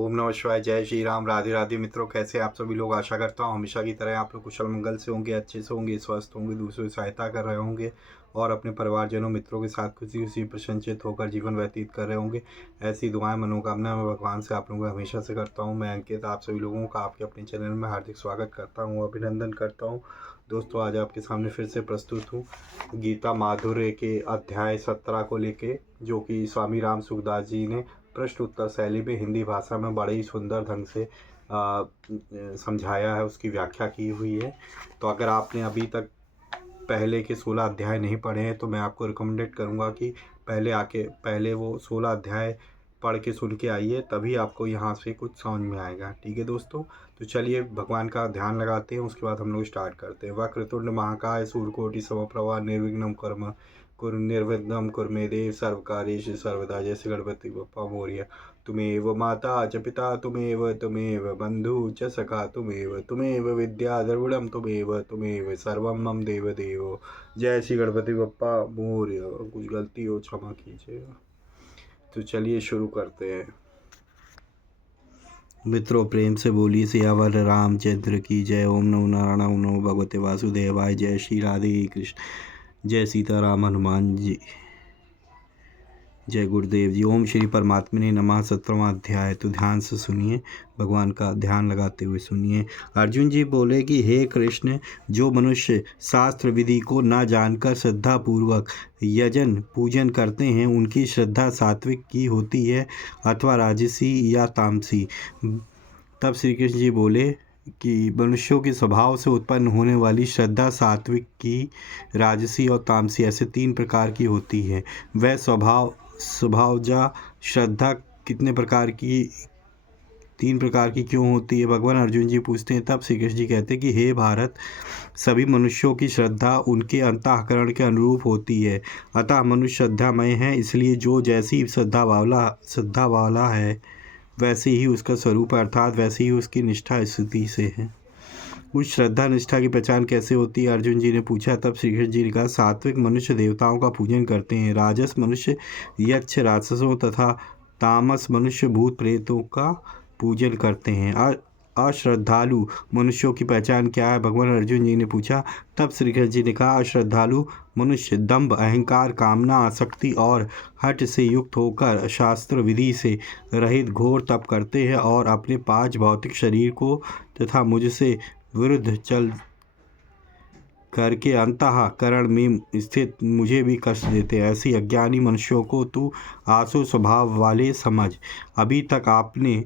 ओम नमः शिवाय। जय श्री राम। राधे राधे मित्रों, कैसे आप सभी लोग। आशा करता हूँ हमेशा की तरह आप लोग कुशल मंगल से होंगे, अच्छे से होंगे, स्वस्थ होंगे, दूसरों की सहायता कर रहे होंगे और अपने परिवारजनों मित्रों के साथ खुशी खुशी प्रसन्नचित होकर जीवन व्यतीत कर रहे होंगे। ऐसी दुआएं मनोकामना मैं भगवान से आप लोगों को हमेशा से करता हूँ। मैं अंकित आप सभी लोगों का आपके अपने चैनल में हार्दिक स्वागत करता हूँ, अभिनंदन करता हूँ। दोस्तों, आज आपके सामने फिर से प्रस्तुत हूँ गीता माधुर्य के अध्याय 17 को लेके, जो कि स्वामी राम सुखदास जी ने प्रश्न उत्तर शैली में हिंदी भाषा में बड़े ही सुंदर ढंग से समझाया है, उसकी व्याख्या की हुई है। तो अगर आपने अभी तक पहले के 16 अध्याय नहीं पढ़े हैं तो मैं आपको रिकमेंडेड करूंगा कि पहले वो 16 अध्याय पढ़ के सुन के आइए, तभी आपको यहाँ से कुछ समझ में आएगा। ठीक है दोस्तों, तो चलिए भगवान का ध्यान लगाते हैं, उसके बाद हम लोग स्टार्ट करते हैं। वक्रतुंड महाकाय सूर्यकोटि समप्रभा निर्विघ्नं निर्विघ्नं कुरु मे देव सर्वकार्येषु सर्वदा। जैसे गणपति बप्पा मोरया। तुमेव माता च पिता तुमेव बंधु च सखा तुमेव विद्या द्रविड़म तुमेव सर्वं मम देव देवो। जय श्री गणपति बप्पा मोरया। कुछ गलती हो क्षमा कीजिएगा। तो चलिए शुरू करते हैं। मित्रों, प्रेम से बोलिए सियावर रामचंद्र की जय। ओम नमो नारायण, ओम नमो भगवते वासुदेवाय। जय श्री राधे कृष्ण, जय सीताराम हनुमान जी, जय गुरुदेव जी। ओम श्री परमात्मने नमः। 17वां अध्याय। तो ध्यान से सुनिए, भगवान का ध्यान लगाते हुए सुनिए। अर्जुन जी बोले कि हे कृष्ण, जो मनुष्य शास्त्र विधि को न जानकर श्रद्धा पूर्वक यजन पूजन करते हैं, उनकी श्रद्धा सात्विक की होती है अथवा राजसी या तामसी। तब श्री कृष्ण जी बोले कि मनुष्यों के स्वभाव से उत्पन्न होने वाली श्रद्धा सात्विक की, राजसी और तामसी ऐसे 3 प्रकार की होती है। वह स्वभावजा श्रद्धा कितने प्रकार की, 3 प्रकार की क्यों होती है, भगवान अर्जुन जी पूछते हैं। तब श्री कृष्ण जी कहते हैं कि हे भारत, सभी मनुष्यों की श्रद्धा उनके अंतःकरण के अनुरूप होती है। अतः मनुष्य श्रद्धामय है, इसलिए जो जैसी श्रद्धा वाला है वैसे ही उसका स्वरूप है, अर्थात वैसे ही उसकी निष्ठा स्थिति से है। उस श्रद्धा निष्ठा की पहचान कैसे होती है, अर्जुन जी ने पूछा। तब श्री कृष्ण जी ने कहा, सात्विक मनुष्य देवताओं का पूजन करते हैं, राजस मनुष्य यक्ष राक्षसों तथा तामस मनुष्य भूत प्रेतों का पूजन करते हैं। अश्रद्धालु मनुष्यों की पहचान क्या है, भगवान अर्जुन जी ने पूछा। तब श्री कृष्ण जी ने कहा, अश्रद्धालु मनुष्य दंभ, अहंकार, कामना, आसक्ति और हठ से युक्त होकर शास्त्र विधि से रहित घोर तप करते हैं और अपने 5 भौतिक शरीर को तथा मुझसे विरुद्ध चल करके अंतःकरण में स्थित मुझे भी कष्ट देते हैं। ऐसी अज्ञानी मनुष्यों को तू आसु स्वभाव वाले समझ। अभी तक आपने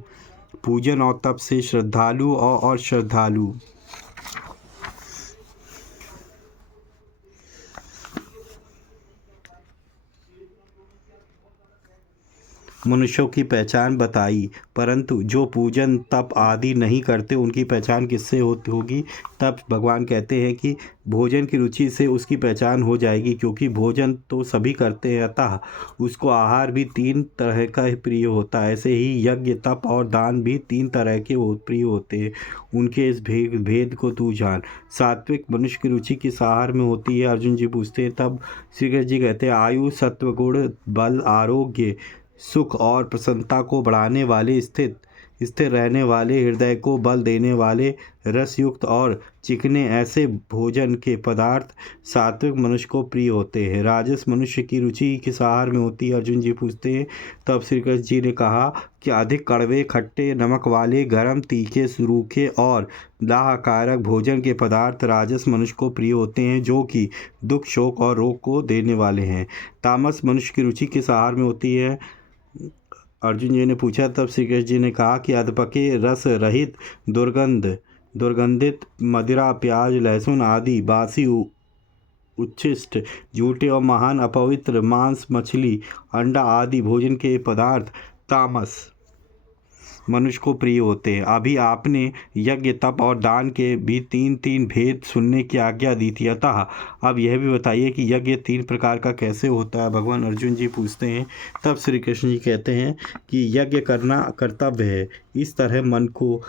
पूजन और तप से श्रद्धालु और अश्रद्धालु मनुष्यों की पहचान बताई, परंतु जो पूजन तप आदि नहीं करते उनकी पहचान किससे होगी। तब भगवान कहते हैं कि भोजन की रुचि से उसकी पहचान हो जाएगी, क्योंकि भोजन तो सभी करते हैं, अतः उसको आहार भी 3 तरह का प्रिय होता है। ऐसे ही यज्ञ, तप और दान भी 3 तरह के प्रिय होते हैं। उनके इस भेद को तू जान। सात्विक मनुष्य की रुचि किस आहार में होती है, अर्जुन जी पूछते हैं। तब श्री कृष्ण जी कहते हैं, आयु, सत्वगुण, बल, आरोग्य, सुख और प्रसन्नता को बढ़ाने वाले, स्थिर रहने वाले, हृदय को बल देने वाले, रसयुक्त और चिकने ऐसे भोजन के पदार्थ सात्विक मनुष्य को प्रिय होते हैं। राजस मनुष्य की रुचि किस आहार में होती है, अर्जुन जी पूछते हैं। तब श्री कृष्ण जी ने कहा कि अधिक कड़वे, खट्टे, नमक वाले, गरम, तीखे, सूखे और लाहकारक भोजन के पदार्थ राजस मनुष्य को प्रिय होते हैं, जो कि दुख, शोक और रोग को देने वाले हैं। तामस मनुष्य की रुचि किस आहार में होती है, अर्जुन जी ने पूछा। तब श्री कृष्ण जी ने कहा कि अधपके, रस रहित, दुर्गंधित मदिरा, प्याज, लहसुन आदि बासी, उच्छिष्ट, झूठे और महान अपवित्र मांस, मछली, अंडा आदि भोजन के पदार्थ तामस मनुष्य को प्रिय होते हैं। अभी आपने यज्ञ, तप और दान के भी 3 भेद सुनने की आज्ञा दी थी, अतः अब यह भी बताइए कि यज्ञ 3 प्रकार का कैसे होता है, भगवान अर्जुन जी पूछते हैं। तब श्री कृष्ण जी कहते हैं कि यज्ञ करना कर्तव्य है। इस तरह मन को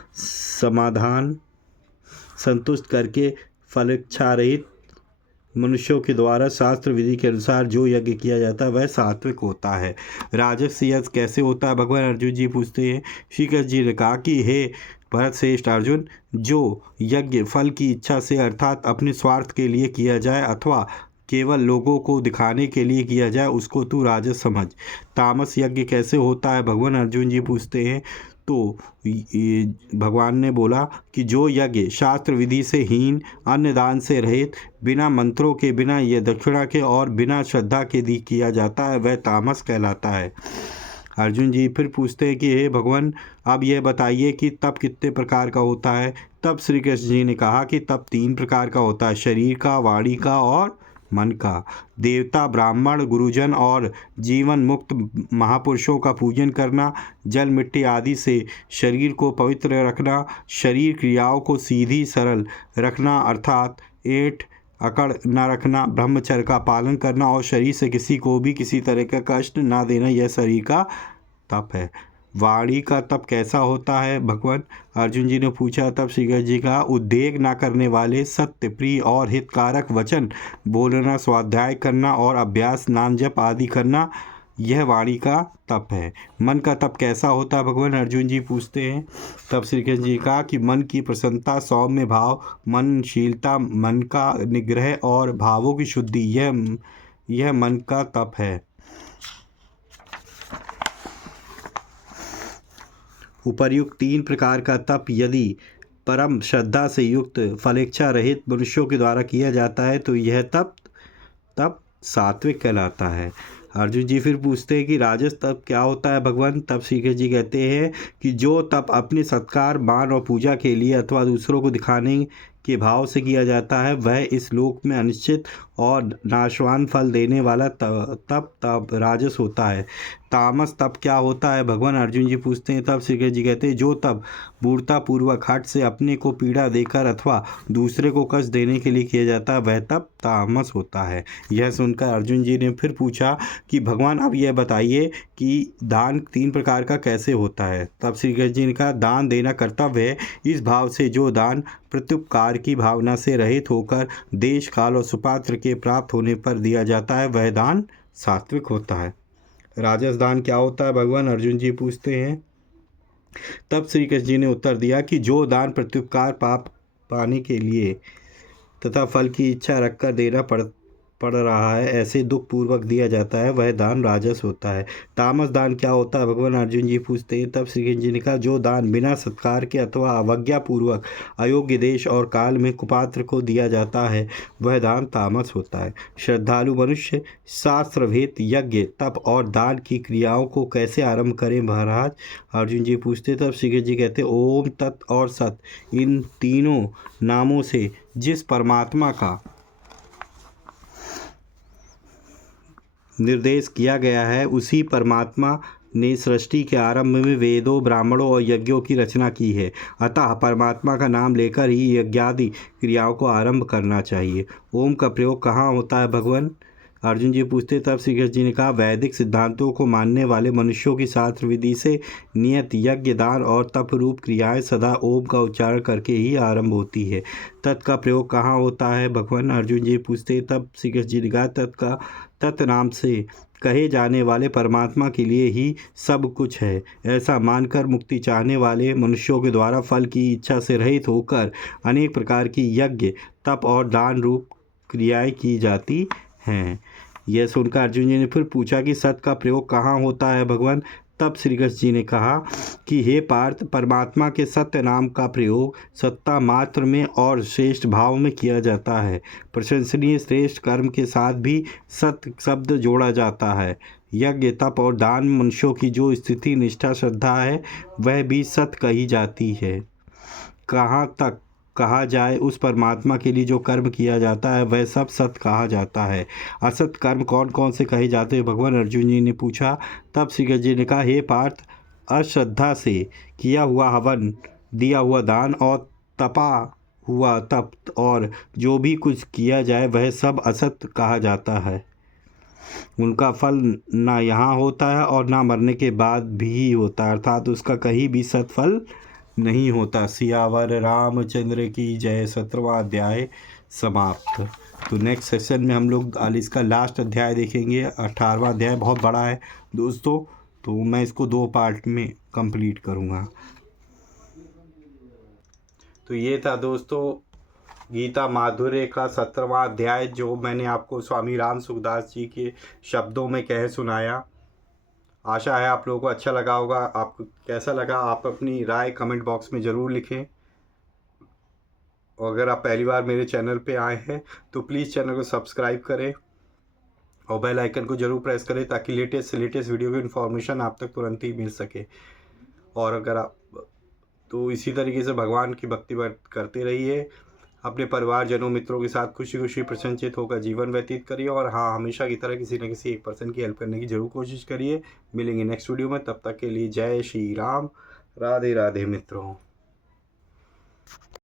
संतुष्ट करके फलेच्छा रहित मनुष्यों के द्वारा शास्त्र विधि के अनुसार जो यज्ञ किया जाता है वह सात्विक होता है। राजस यज्ञ कैसे होता है? भगवान अर्जुन जी पूछते हैं। श्री कृष्ण जी ने कहा कि हे भरत श्रेष्ठ अर्जुन, जो यज्ञ फल की इच्छा से अर्थात अपने स्वार्थ के लिए किया जाए अथवा केवल लोगों को दिखाने के लिए किया जाए उसको तू राजस समझ। तामस यज्ञ कैसे होता है? भगवान अर्जुन जी पूछते हैं। तो भगवान ने बोला कि जो यज्ञ शास्त्र विधि से हीन, अन्नदान से रहित, बिना मंत्रों के, बिना ये दक्षिणा के और बिना श्रद्धा के दी किया जाता है वह तामस कहलाता है। अर्जुन जी फिर पूछते हैं कि हे भगवान, अब यह बताइए कि तप कितने प्रकार का होता है? तब श्री कृष्ण जी ने कहा कि तप 3 प्रकार का होता है, शरीर का, वाणी का और मन का। देवता, ब्राह्मण, गुरुजन और जीवन मुक्त महापुरुषों का पूजन करना, जल मिट्टी आदि से शरीर को पवित्र रखना, शरीर क्रियाओं को सीधी सरल रखना अर्थात ऐंठ अकड़ न रखना, ब्रह्मचर्य का पालन करना और शरीर से किसी को भी किसी तरह का कष्ट ना देना, यह शरीर का तप है। वाणी का तप कैसा होता है? भगवान अर्जुन जी ने पूछा। तब श्री कृष्ण जी का उद्वेग ना करने वाले, सत्य, प्रिय और हितकारक वचन बोलना, स्वाध्याय करना और अभ्यास, नाम जप आदि करना, यह वाणी का तप है। मन का तप कैसा होता है? भगवान अर्जुन जी पूछते हैं। तब श्री कृष्ण जी कहा कि मन की प्रसन्नता, सौम्य भाव, मनशीलता, मन का निग्रह और भावों की शुद्धि, यह मन का तप है। उपर्युक्त 3 प्रकार का तप यदि परम श्रद्धा से युक्त, फलेच्छा रहित मनुष्यों के द्वारा किया जाता है तो यह तप सात्विक कहलाता है। अर्जुन जी फिर पूछते हैं कि राजस तप क्या होता है? भगवान तब श्री कृष्ण जी कहते हैं कि जो तप अपने सत्कार, मान और पूजा के लिए अथवा दूसरों को दिखाने के भाव से किया जाता है वह इस लोक में अनिश्चित और नाशवान फल देने वाला तप राजस होता है। तामस तप क्या होता है? भगवान अर्जुन जी पूछते हैं। तब श्री कृष्ण जी कहते हैं जो तप मूर्तापूर्वक हठ से अपने को पीड़ा देकर अथवा दूसरे को कष्ट देने के लिए किया जाता है वह तप तामस होता है। यह सुनकर अर्जुन जी ने फिर पूछा कि भगवान अब यह बताइए कि दान 3 प्रकार का कैसे होता है? तब श्री कृष्ण जी ने कहा दान देना कर्तव्य है इस भाव से जो दान प्रत्युपकार की भावना से रहित होकर देश, काल और सुपात्र के प्राप्त होने पर दिया जाता है वह दान सात्विक होता है। राजस दान क्या होता है? भगवान अर्जुन जी पूछते हैं। तब श्री कृष्ण जी ने उत्तर दिया कि जो दान प्रत्युपकार पाप पाने के लिए तथा फल की इच्छा रखकर देना पड़ रहा है ऐसे दुख पूर्वक दिया जाता है वह दान राजस होता है। तामस दान क्या होता है? भगवान अर्जुन जी पूछते हैं। तब श्री कृष्ण जी ने कहा जो दान बिना सत्कार के अथवा अवज्ञा पूर्वक अयोग्य देश और काल में कुपात्र को दिया जाता है वह दान तामस होता है। श्रद्धालु मनुष्य शास्त्रभेद यज्ञ, तप और दान की क्रियाओं को कैसे आरंभ करें महाराज? अर्जुन जी पूछते। तब श्री कृष्ण जी कहते ओम, तत् और सत इन तीनों नामों से जिस परमात्मा का निर्देश किया गया है उसी परमात्मा ने सृष्टि के आरंभ में वेदों, ब्राह्मणों और यज्ञों की रचना की है। अतः परमात्मा का नाम लेकर ही यज्ञादि क्रियाओं को आरंभ करना चाहिए। ओम का प्रयोग कहाँ होता है भगवान? अर्जुन जी पूछते। तब श्री कृष्ण जी ने कहा वैदिक सिद्धांतों को मानने वाले मनुष्यों की शास्त्र विधि से नियत यज्ञ, दान और तप रूप क्रियाएं सदा ओम का उच्चारण करके ही आरंभ होती है। तत् का प्रयोग कहाँ होता है भगवान? अर्जुन जी पूछते। तब श्री कृष्ण जी ने कहा तत् नाम से कहे जाने वाले परमात्मा के लिए ही सब कुछ है ऐसा मानकर मुक्ति चाहने वाले मनुष्यों के द्वारा फल की इच्छा से रहित होकर अनेक प्रकार की यज्ञ, तप और दान रूप क्रियाएं की जाती हैं। यह सुनकर अर्जुन जी ने फिर पूछा कि सत का प्रयोग कहाँ होता है भगवान? तब श्री कृष्ण जी ने कहा कि हे पार्थ, परमात्मा के सत्य नाम का प्रयोग सत्ता मात्र में और श्रेष्ठ भाव में किया जाता है। प्रशंसनीय श्रेष्ठ कर्म के साथ भी सत्य शब्द जोड़ा जाता है। यज्ञ, तप और दान में मनुष्यों की जो स्थिति, निष्ठा, श्रद्धा है वह भी सत्य कही जाती है। कहाँ तक कहा जाए उस परमात्मा के लिए जो कर्म किया जाता है वह सब सत्य कहा जाता है। असत कर्म कौन कौन से कहे जाते हैं भगवान? अर्जुन जी ने पूछा। तब श्री कृष्ण जी ने कहा हे पार्थ, अश्रद्धा से किया हुआ हवन, दिया हुआ दान और तपा हुआ तप और जो भी कुछ किया जाए वह सब असत कहा जाता है। उनका फल ना यहाँ होता है और ना मरने के बाद भी होता है, अर्थात उसका कहीं भी सत्फल नहीं होता। सियावर रामचंद्र की जय। 17वां अध्याय समाप्त। तो नेक्स्ट सेशन में हम लोग इसका लास्ट अध्याय देखेंगे। 18वां अध्याय बहुत बड़ा है दोस्तों, तो मैं इसको 2 पार्ट में कंप्लीट करूँगा। तो ये था दोस्तों गीता माधुर्य का 17वां अध्याय, जो मैंने आपको स्वामी राम सुखदास जी के शब्दों में कह सुनाया। आशा है आप लोगों को अच्छा लगा होगा। आपको कैसा लगा आप अपनी राय कमेंट बॉक्स में ज़रूर लिखें। और अगर आप पहली बार मेरे चैनल पे आए हैं तो प्लीज़ चैनल को सब्सक्राइब करें और बेल आइकन को ज़रूर प्रेस करें, ताकि लेटेस्ट से लेटेस्ट वीडियो की इन्फॉर्मेशन आप तक तुरंत ही मिल सके। और अगर आप तो इसी तरीके से भगवान की भक्ति करते रहिए, अपने परिवारजनों मित्रों के साथ खुशी खुशी प्रसन्नचित होकर जीवन व्यतीत करिए। और हाँ, हमेशा की तरह किसी न किसी एक पर्सन की हेल्प करने की जरूर कोशिश करिए। मिलेंगे नेक्स्ट वीडियो में, तब तक के लिए जय श्री राम, राधे राधे मित्रों।